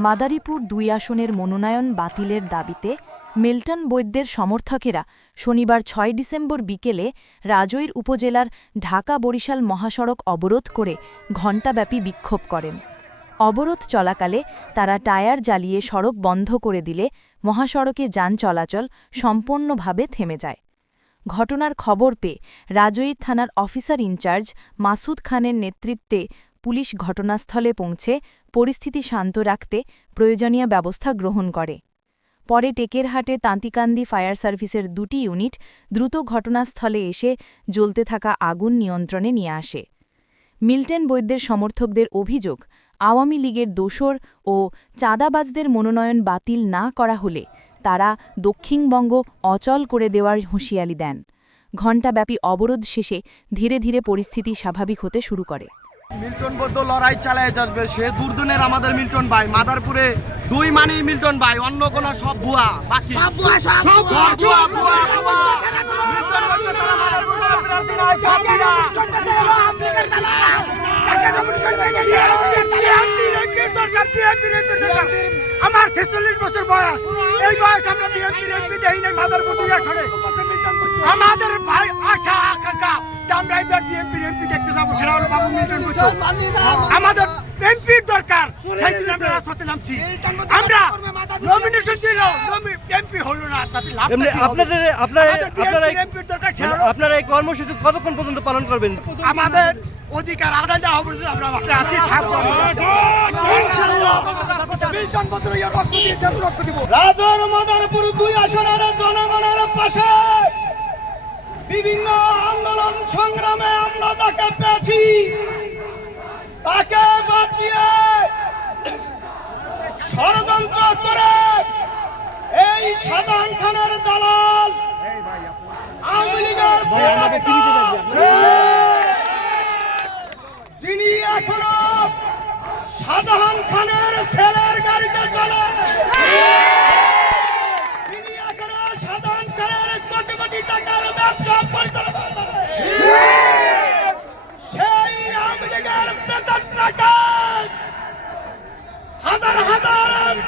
মাদারীপুর দুই আসনের মনোনয়ন বাতিলের দাবিতে মিল্টন বৈদ্যের সমর্থকেরা শনিবার ছয় ডিসেম্বর বিকেলে রাজৈর উপজেলার ঢাকা বরিশাল মহাসড়ক অবরোধ করে ঘণ্টাব্যাপী বিক্ষোভ করেন। অবরোধ চলাকালে তারা টায়ার জ্বালিয়ে সড়ক বন্ধ করে দিলে মহাসড়কে যান চলাচল সম্পূর্ণভাবে থেমে যায়। ঘটনার খবর পেয়ে রাজৈর থানার অফিসার ইনচার্জ মাসুদ খানের নেতৃত্বে পুলিশ ঘটনাস্থলে পৌঁছে পরিস্থিতি শান্ত রাখতে প্রয়োজনীয় ব্যবস্থা গ্রহণ করে। পরে টেকেরহাটে তাঁতিকান্দি ফায়ার সার্ভিসের দুটি ইউনিট দ্রুত ঘটনাস্থলে এসে জ্বলতে থাকা আগুন নিয়ন্ত্রণে নিয়ে আসে। মিল্টন বৈদ্যের সমর্থকদের অভিযোগ, আওয়ামী লীগের দোসর ও চাঁদাবাজদের মনোনয়ন বাতিল না করা হলে তারা দক্ষিণবঙ্গ অচল করে দেওয়ার হুঁশিয়ারি দেন। ঘণ্টাব্যাপী অবরোধ শেষে ধীরে ধীরে পরিস্থিতি স্বাভাবিক হতে শুরু করে। মিল্টন বদ্ধ লড়াই চালায় যাবে। সে দুর্দিনের আমাদের মিল্টন ভাই। মাদারপুরে দুই মানি মিল্টন ভাই অন্য কোন সব ভুয়া বাকি মাদারপুরে। আমার ছেচল্লিশ বছর বয়স। এই বয়স আমরা বিএনপি এমপি দেই নাই আসলে আমাদের এমপির দরকার। সেই জন্য আমরা রাজপথে নামছি। আমরা নমিনেশন দিল। এমপি হলো না তাতে লাভ এমনি আপনাদের আপনারা আপনারা এই- এমপির দরকার মানে সেটা আপনারা এই কর্মসূচি কতক্ষণ পর্যন্ত পালন করবেন? আমাদের অধিকার আদায় দেওয়া হবে আমরা মাঠে আছি থাকব ইনশাআল্লাহ। মিল্টন রক্ত দিয়েছে রক্ত দিব রাজর মাদারপুর দুই আসনের জনগণের পাশে বিভিন্ন আন্দোলন সংগ্রামে আমরা যাকে পেয়েছি তাকে বাদ দিয়ে ষড়যন্ত্র করে এই সাধারণ খানের দালাল আওয়ামী লীগের যিনি এখনও শাহজাহান খানের ছেলের গাড়িতে চলে।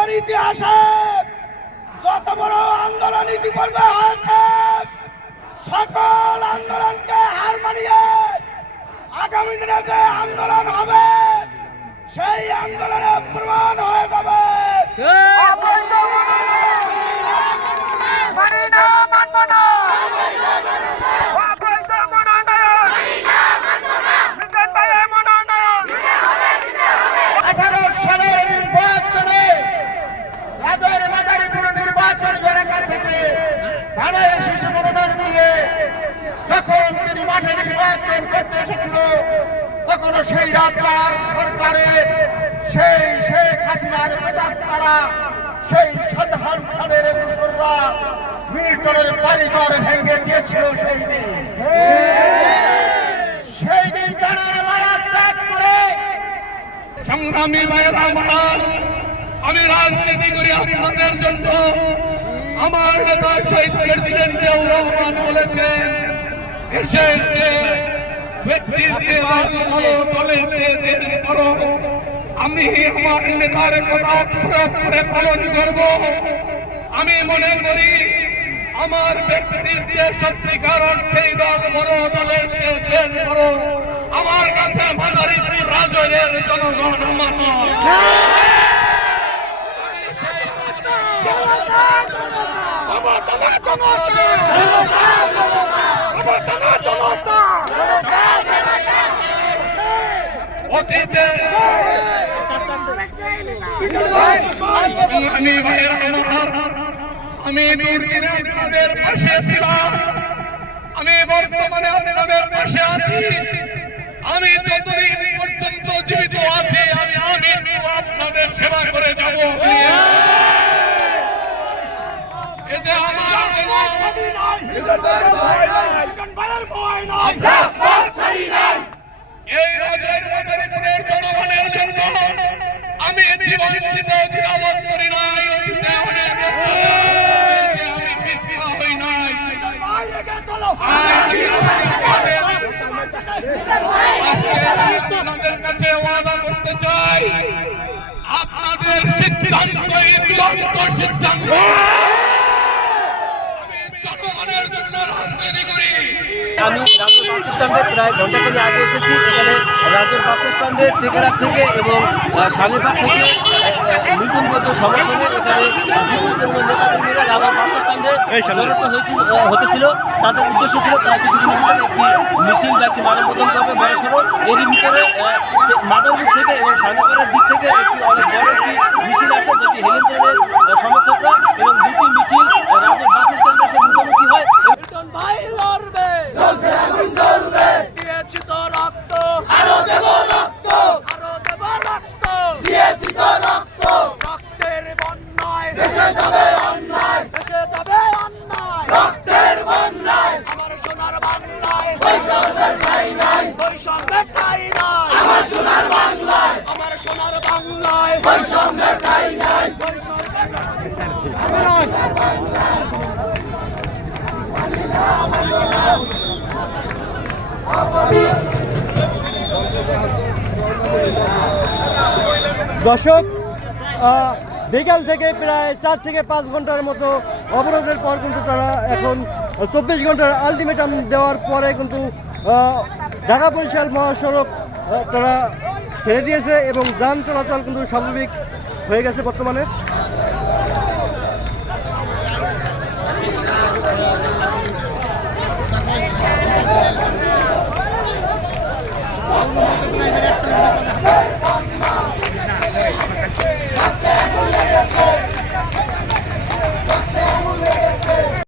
মাদারপুরের ইতিহাসে যত বড় আন্দোলন ইতিপূর্বে হয়েছে, সকল আন্দোলনকে হার মানিয়ে আগামী দিনে যে আন্দোলন হবে, সেই আন্দোলনে প্রমাণ হয়ে যাবে আঠারো সালের নির্বাচনে রাজের মাদারীপুর নির্বাচন এলাকা থেকে ধানের শিশু মনোনয়ন দিয়ে যখন তিনি মাঠে নির্বাচন করতে এসেছিল তখন সেই রাজ্যার সরকারের সেই শেখ হাসিনার প্রেতাত্মারা সেই শাহজাহান খানের মুসররা মিল্টনের বাড়িঘর ভেঙে দিয়েছিল সেই দিন। সেই দিন তারা মায়া ত্যাগ করে সংগ্রামী ভাইয়েরা আমার আমি রাজনীতি করি আপনাদের জন্য। আমার নেতা শহীদ প্রেসিডেন্ট জিয়াউর রহমান বলেছেন যে ব্যক্তির আমি আমার নেতার কথা পালন করব আমি মনে করি আমার ব্যক্তির যে সত্যিকার অর্থেই দল বড় দলের যে দেশ বড় আমার কাছে মাদারীপুর রাজয়ের জনগণ আমার অতীতে আমি ভাইয়ের আমার আমি দুর্দিনে আপনাদের পাশে ছিলাম। আমি বর্তমানে আপনাদের পাশে আছি। আমি যতদিন পর্যন্ত জীবিত আছি, আমি আমি আপনাদের সেবা করে যাব। এই রাজের জনগণের জন্য আমি জীবন দিতে আমি রাজুর বাস স্ট্যান্ডে প্রায় ঘণ্টা থেকে আগে এসেছি। এখানে রাজুর বাস স্ট্যান্ডে টেকেরার থেকে এবং শালিপাট থেকে আহ, মিঠুন সমর্থনে এখানে নেতাকর্মীরা রাজুর বাস স্ট্যান্ডে জড়িত হয়েছিল হতেছিল। তাদের উদ্দেশ্য ছিল তারা কিছুদিন একটি মিছিল বা একটি মানববন্ধন করবে। বড়সড় এরই ভিতরে মাদারপুর থেকে এবং শালিপাড়ের দিক থেকে একটি অনেক বড় একটি মিছিল আসে যেটি হেলেন সমর্থকরা এবং দুটি মিছিল রাজুর বাস স্ট্যান্ডে এসে মুখোমুখি হয় মিল্টন ভাই লড়বে জ্বলছে আগুন জ্বলবে দিয়েছি তো রক্ত আরও দেব রক্ত আরও দেব রক্ত দিয়েছি তো রক্ত রক্তের বন্যায় দেশে যাবে অন্যায় দেশে যাবে অন্যায় রক্তের বন্যায় আমার সোনার বাংলায় বৈষম্যের ঠাই নাই বৈষম্যের ঠাই নাই আমার সোনার বাংলায় আমার সোনার বাংলায় বৈষম্যের ঠাই নাই বৈষম্যের দর্শক বিকাল থেকে প্রায় চার থেকে পাঁচ ঘণ্টার মতো অবরোধের পর কিন্তু তারা এখন চব্বিশ ঘণ্টার আলটিমেটাম দেওয়ার পরে কিন্তু ঢাকা বরিশাল মহাসড়ক তারা ছেড়ে দিয়েছে এবং যান চলাচল কিন্তু স্বাভাবিক হয়ে গেছে বর্তমানে।